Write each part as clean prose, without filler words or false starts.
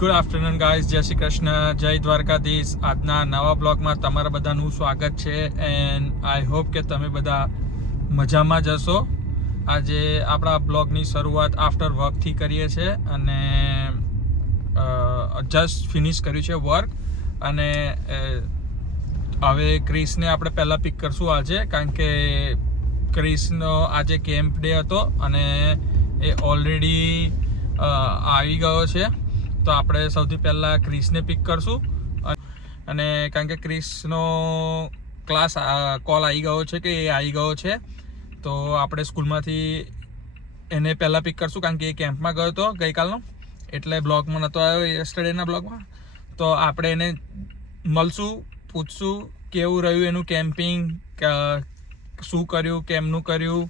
Good afternoon guys, જય શ્રી કૃષ્ણ, જય દ્વારકાધીશ. આજના નવા બ્લોગમાં તમારા બધાનું સ્વાગત છે એન્ડ આઈ હોપ કે તમે બધા મજામાં જ હશો. આજે આપણા બ્લોગની શરૂઆત આફ્ટર વર્કથી કરીએ છીએ અને જસ્ટ ફિનિશ કર્યું છે વર્ક. અને હવે ક્રિસને આપણે પહેલાં પિક કરશું આજે, કારણ કે ક્રિસનો આજે કેમ્પ ડે હતો અને એ ઓલરેડી આવી ગયો છે. તો આપણે સૌથી પહેલાં ક્રિસને પિક કરશું અને કારણ કે ક્રિસનો ક્લાસ કોલ આવી ગયો છે કે એ આવી ગયો છે, તો આપણે સ્કૂલમાંથી એને પહેલાં પિક કરશું, કારણ કે એ કેમ્પમાં ગયો હતો ગઈકાલનો, એટલે બ્લોગમાં નહોતો આવ્યો યસ્ટરડેના બ્લોગમાં. તો આપણે એને મળશું, પૂછશું કેવું રહ્યું એનું કેમ્પિંગ, શું કર્યું, કેમનું કર્યું,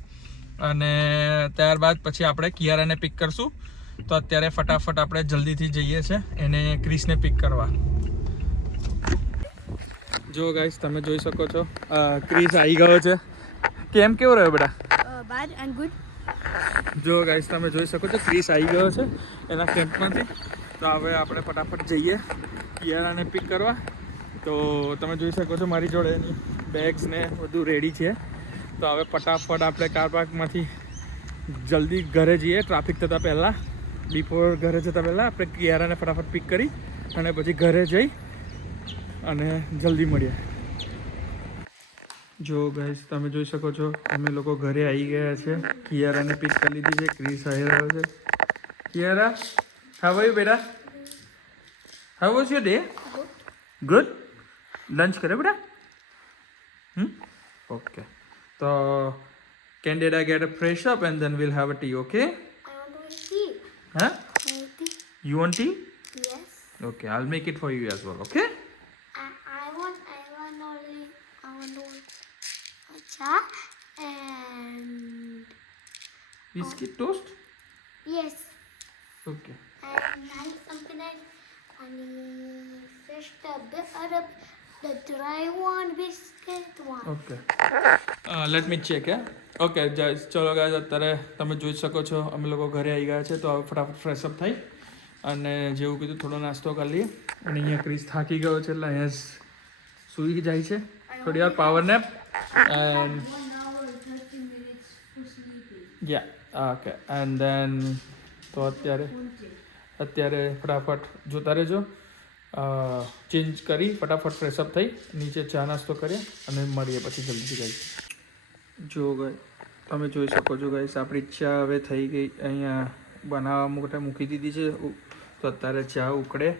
અને ત્યારબાદ પછી આપણે કિયારાને પિક કરશું. તો અત્યારે ફટાફટ આપણે જલ્દીથી જઈએ છીએ એને ક્રિસને પિક કરવા. જો ગાઈસ, તમે જોઈ શકો છો ક્રિસ આવી ગયો છે. કેમ કેવો રહ્યો બેટા? Bad and good. જો ગાઈસ, તમે જોઈ શકો છો ક્રિસ આવી ગયો છે એના કેમ્પમાંથી. તો હવે આપણે ફટાફટ જઈએ કિયારાને પિક કરવા. તો તમે જોઈ શકો છો મારી જોડે એની બેગ્સ ને બધું રેડી છે. તો હવે ફટાફટ આપણે કાર પાર્કમાંથી જલ્દી ઘરે જઈએ, ટ્રાફિક થતાં પહેલાં. બિફોર ઘરે જતાં પહેલાં આપણે કિયારાને ફટાફટ પિક કરી અને પછી ઘરે જઈ અને જલ્દી મળીએ. જો ગાઈસ, તમે જોઈ શકો છો અમે લોકો ઘરે આવી ગયા છે. કિયારાને પિક કરી લીધી છે, ક્રિસ આવી રહ્યો છે. કિયારા, હાઉ આર યુ બેટા? How was your day? Good. Lunch કર્યો બેટા? ઓકે. તો can did I get a fresh up and then we'll have a tea, okay? I want to eat tea. Huh? Tea. You want tea? Yes. Okay, I'll make it for you as well, okay? I want cha and Biscuit toast? yes. Okay. And something else. I need fresh the dry one biscuit one. Okay. Let me check, yeah? Okay ચલો guys, અત્યારે તમે જોઈ શકો છો અમે લોકો ઘરે આવી ગયા છે. તો હવે ફટાફટ ફ્રેશઅપ થઈ અને જેવું કીધું થોડો નાસ્તો કરી લઈએ. અને અહીંયા ક્રિસ થાકી ગયો છે એટલે અહીંયા જ સૂઈ જાય છે થોડી વાર power nap. And 1 hour 30 minutes for sleeping. Yeah okay. And then તો અત્યારે ફટાફટ જોતા રહેજો. ચેન્જ કરી ફટાફટ ફ્રેશઅપ થઈ નીચે ચા નાસ્તો કરીએ અને મળીએ પછી જલ્દીથી ગાઈસ. જો ગાઈસ, તમે જોઈ શકો છો ગાઈસ, આપણી ચા હવે થઈ ગઈ, અહીંયા બનાવવા માટે મૂકી દીધી છે. તો અત્યારે ચા ઉકળે,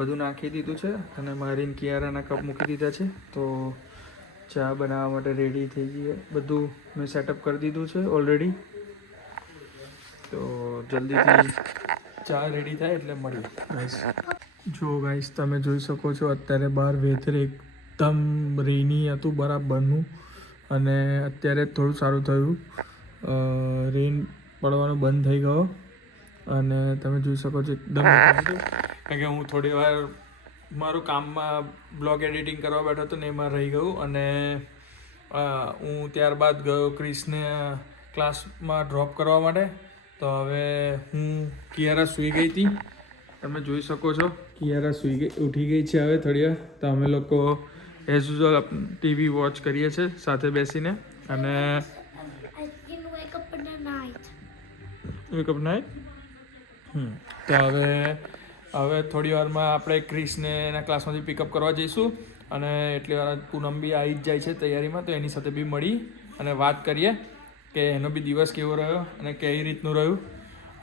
બધું નાખી દીધું છે અને મારીને કિયારાના કપ મૂકી દીધા છે. તો ચા બનાવવા માટે રેડી થઈ ગઈ, બધું મેં સેટઅપ કરી દીધું છે ઓલરેડી. તો જલ્દીથી ચા રેડી થાય એટલે મળીએ ગાઈસ. જો ગાઈસ, તમે જોઈ શકો છો અત્યારે બહાર વેધર એકદમ રેની હતું બરાબરનું, અને અત્યારે થોડું સારું થયું, રેન પડવાનું બંધ થઈ ગયો. અને તમે જોઈ શકો છો એકદમ, કારણ કે હું થોડી વાર મારું કામમાં બ્લોગ એડિટિંગ કરવા બેઠો હતો ને એમાં રહી ગયું. અને હું ત્યારબાદ ગયો ક્રિસને ક્લાસમાં ડ્રોપ કરવા માટે. તો હવે હું કિયારા સૂઈ ગઈ હતી, તમે જોઈ શકો છો કિયારા ઉઠી ગઈ છે હવે થોડી વાર. તો અમે લોકો એઝ યુઝ્યુઅલ ટીવી વોચ કરીએ છીએ સાથે બેસીને. અને I didn't wake up in the night. Wake up night. તો હવે થોડી વારમાં આપણે ક્રિસને એના ક્લાસમાંથી પિકઅપ કરવા જઈશું. અને એટલી વાર પૂનમ બી આવી જ જાય છે તૈયારીમાં, તો એની સાથે બી મળી અને વાત કરીએ કે એનો બી દિવસ કેવો રહ્યો અને કઈ રીતનું રહ્યું.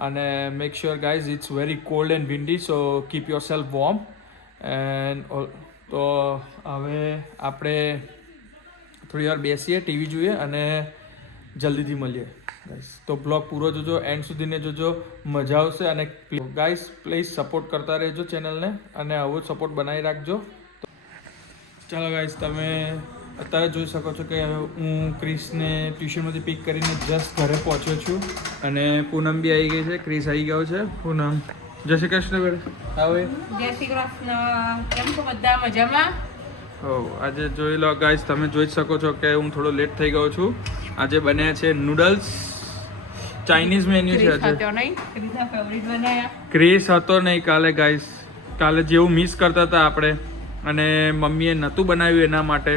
અને make sure guys, it's very cold and windy, so keep yourself warm. And તો હવે આપણે થોડી વાર બેસીએ, ટીવી જોઈએ અને જલ્દીથી મળીએ ગાઈઝ. તો બ્લોગ પૂરો જોજો, એન્ડ સુધીને જોજો, મજા આવશે. અને ગાઈઝ પ્લીઝ સપોર્ટ કરતા રહેજો ચેનલને અને આવો જ સપોર્ટ બનાવી રાખજો. ચાલો ગાઈઝ, તમે અત્યારે જોઈ શકો છો કે હું ક્રિસને ટ્યુશનમાંથી પિક કરીને જસ્ટ ઘરે પહોંચ્યો છું અને પૂનમ બી આવી ગઈ છે. ક્રિસ આવી ગયો છે. પૂનમ, જય શ્રી કૃષ્ણ બેટા. હવે જય શ્રી કૃષ્ણ. કેમ છો બધા? મજામાં? હો, આજે જોઈ લો ગાઈઝ, તમે જોઈ શકો છો કે હું થોડો લેટ થઈ ગયો છું. આજે બન્યા છે નૂડલ્સ ચાઇનીઝ મેન્યુ છે ક્રિસ આજે. ખાતો નહીં ક્રિસના ફેવરિટ બનાયા ક્રિસ હતો નહીં કાલે ગાઈસ. કાલે જેવું મિસ કરતા હતા આપણે અને મમ્મીએ નહોતું બનાવ્યું એના માટે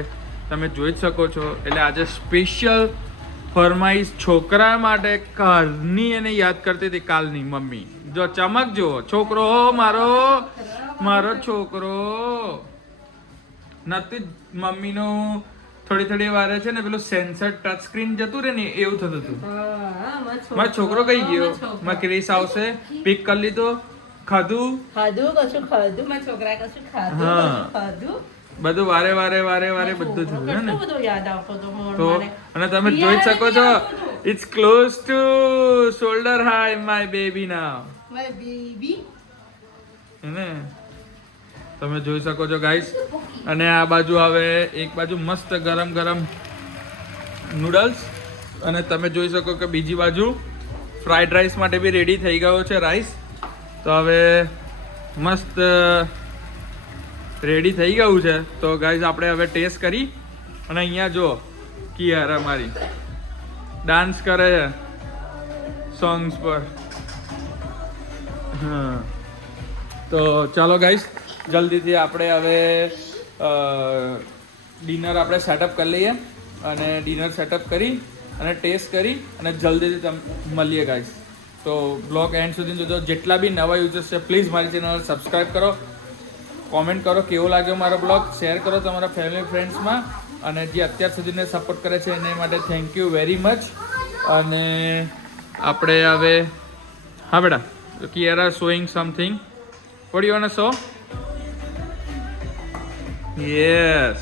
તમે જોઈ જ શકો છો. એટલે આજે સ્પેશિયલ ફરમાઈશ છોકરા માટે કાલની એને યાદ કરતી હતી કાલની મમ્મી. જો ચમક જુઓ છોકરો મારો મારો છોકરો નથી મમ્મીનું થોડી વારે છે ને પેલું સેન્સર ટચ સ્ક્રીન જતું રહે ને એવું થતું હતું. મારો છોકરો કઈ ગયો મારા ક્રિસ આવશે પિક કરી લીધો ખાધું કશું ખાધું મારા છોકરાએ કશું ખાધું હા. કશું ખાધું બધું વારે બધું થયું છે ને કેટલું બધું યાદ આવતો હતો તો મને. અને તમે જોઈ શકો છો it's close to shoulder high my baby now My baby. ને તમે જોઈ શકો છો ગાઈસ. અને આ બાજુ હવે એક બાજુ મસ્ત ગરમ નૂડલ્સ અને તમે જોઈ શકો કે બીજી બાજુ ફ્રાઈડ રાઈસ માટે બી રેડી થઈ ગયો છે રાઈસ. તો હવે મસ્ત રેડી થઈ ગયું છે. તો ગાઈસ આપણે હવે ટેસ્ટ કરી અને અહીંયા જો કિયારા મારી ડાન્સ કરે છે સોંગ્સ પર. હા તો ચાલો ગાઈસ જલ્દીથી આપણે હવે ડિનર આપણે સેટઅપ કરી લઈએ અને ડિનર સેટઅપ કરી અને ટેસ્ટ કરી અને જલ્દીથી મળીએ ગાઈસ. તો બ્લોગ એન્ડ સુધી જોજો. જેટલા બી નવા યુઝર્સ છે પ્લીઝ મારી ચેનલ સબસ્ક્રાઈબ કરો, કોમેન્ટ કરો કેવો લાગ્યો મારો બ્લોગ, શેર કરો તમારા ફેમિલી ફ્રેન્ડ્સમાં અને જે અત્યાર સુધીને સપોર્ટ કરે છે એને માટે થેન્ક યુ વેરી મચ. અને આપણે હવે હા બેટા Kiara showing something. What do you want to show? Yes.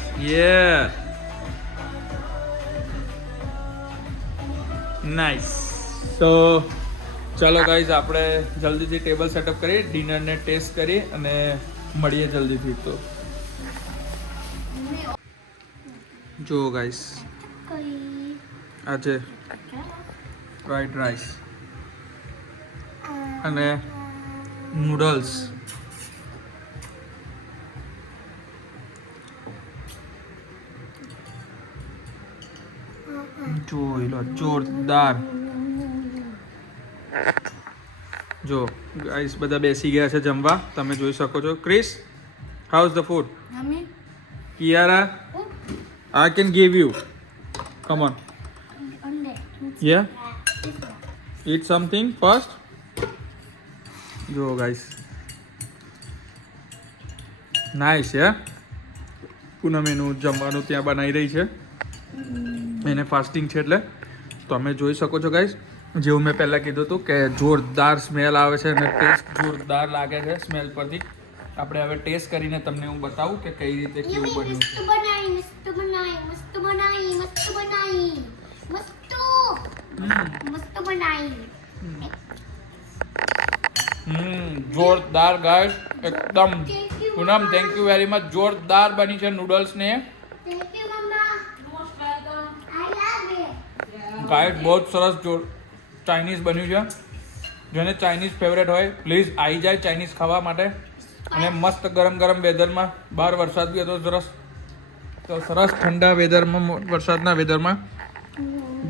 Nice. So ચાલો ગાઈઝ આપણે જલ્દીથી ટેબલ સેટઅપ કરી ડિનરને ટેસ્ટ કરી અને મળીએ જલ્દીથી. તો જો ગાઈઝ આજે ફ્રાઈડ રાઈસ અને નૂડલ્સ જોઈ લો જોરદાર. જો ગાઈસ બધા બેસી ગયા છે જમવા તમે જોઈ શકો છો. Chris how is the food? Yummy. Kiara I can give you. Come on. On there. Yeah. This one. Eat something first. જો ગાઈસ નાઈસ યા પૂનમ એનું જમવાનું ત્યાં બનાવી રહી છે. એને ફાસ્ટિંગ છે એટલે તમે જોઈ શકો છો ગાઈસ. જેવું મેં પહેલાં કીધું હતું કે જોરદાર સ્મેલ આવે છે અને ટેસ્ટ જોરદાર લાગે છે સ્મેલ પરથી. આપણે હવે ટેસ્ટ કરીને તમને હું બતાવું કે કઈ રીતે કેવું બન્યું. મસ્ત બનાઈ. જોરદાર ગાઈસ એકદમ. પૂનમ થેન્ક યુ વેરી મચ. જોરદાર બની છે નૂડલ્સ ને Thank you, Mama. I love it. Guys બહુ જ સરસ ચાઇનીઝ બન્યું છે. જેને ચાઇનીઝ ફેવરેટ હોય પ્લીઝ આવી જાય ચાઇનીઝ ખાવા માટે. અને મસ્ત ગરમ વેધરમાં બહાર વરસાદ બી હતો સરસ. તો સરસ ઠંડા વેધરમાં વરસાદના વેધરમાં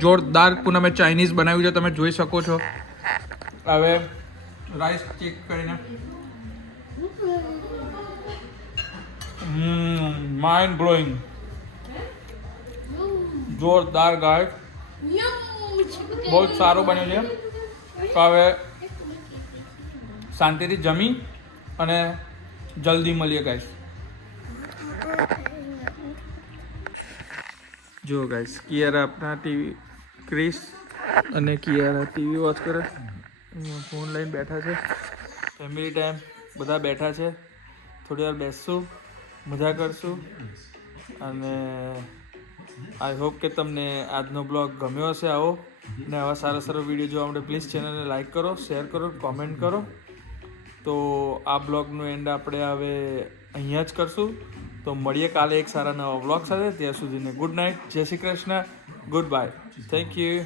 જોરદાર પૂનમે ચાઇનીઝ બનાવ્યું છે તમે જોઈ શકો છો. હવે રાઈસ ચેક કરીને માઇન્ડ બ્લોઈંગ જોરદાર ગાઈસ. બહુ જ સારું બન્યું છે. તો હવે શાંતિથી જમી અને જલ્દી મળીએ ગાઈસ. જો ગાઈસ કિયારા આપણા ટીવી ક્રિસ અને કિયારા ટીવી વોચ કરે ફોન લઈને બેઠા છે. ફેમિલી ટાઈમ બધા બેઠા છે. થોડી વાર બેસશું મજા કરશું અને આઈ હોપ કે તમને આજનો બ્લોગ ગમ્યો હશે. આવો ને આવા સારા વિડીયો જોવા માટે પ્લીઝ ચેનલને લાઈક કરો, શેર કરો, કોમેન્ટ કરો. તો આ બ્લોગનું એન્ડ આપણે હવે અહીંયા જ કરશું. તો મળીએ કાલે એક સારા નવા બ્લોગ સાથે. ત્યાં સુધીને ગુડ નાઇટ, જય Shri Krishna, good bye, thank you.